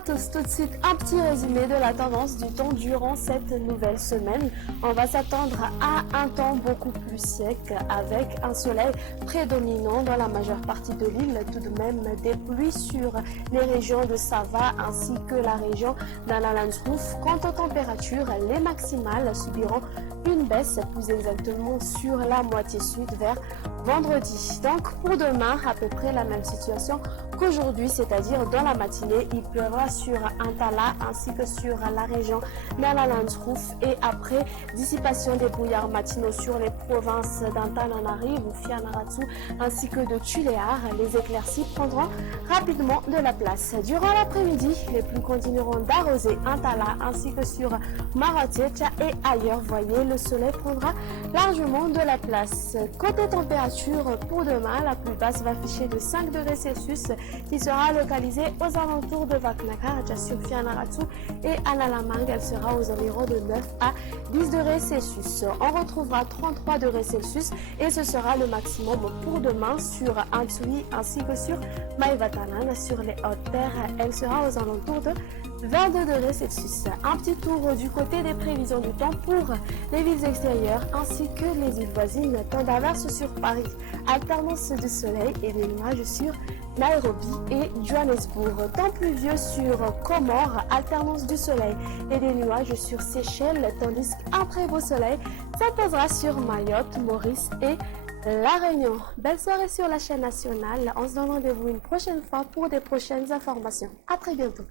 à tous, tout de suite un petit résumé de la tendance du temps durant cette nouvelle semaine. On va s'attendre à un temps beaucoup plus sec avec un soleil prédominant dans la majeure partie de l'île, tout de même des pluies sur les régions de Sava ainsi que la région d'Analandshoef. Quant aux températures, les maximales subiront une baisse, plus exactement sur la moitié sud vers vendredi. Donc pour demain, à peu près la même situation qu'aujourd'hui, c'est-à-dire dans la matinée, il pleuvra sur Antala ainsi que sur la région d'Analandshoef et après dissipation des brouillards matinaux sur les provinces d'Antananarivo, Fianarantsoa ainsi que de Tuléar, les éclaircies prendront rapidement de la place. Durant l'après-midi, les pluies continueront d'arroser Antala ainsi que sur Marotecha et ailleurs. Voyez, le soleil prendra largement de la place. Côté température, pour demain, la plus basse va afficher de 5 degrés Celsius qui sera localisée aux alentours de Vaknaka, sur Fianarantsoa et Analamang. Elle sera aux environs de 9 à 10 degrés Celsius. On retrouvera 33 degrés Celsius et ce sera le maximum pour demain sur Antsui ainsi que sur Maïvatanan. Sur les hautes terres, elle sera aux alentours de 22 degrés Celsius. Un petit tour du côté des prévisions du temps pour les villes extérieures ainsi que les îles voisines. Temps d'averse sur Paris, alternance du soleil et des nuages sur Nairobi et Johannesburg. Temps pluvieux sur Comores, alternance du soleil et des nuages sur Seychelles, tandis qu'un très beau soleil s'imposera sur Mayotte, Maurice et La Réunion. Belle soirée sur la chaîne nationale. On se donne rendez-vous une prochaine fois pour des prochaines informations. À très bientôt.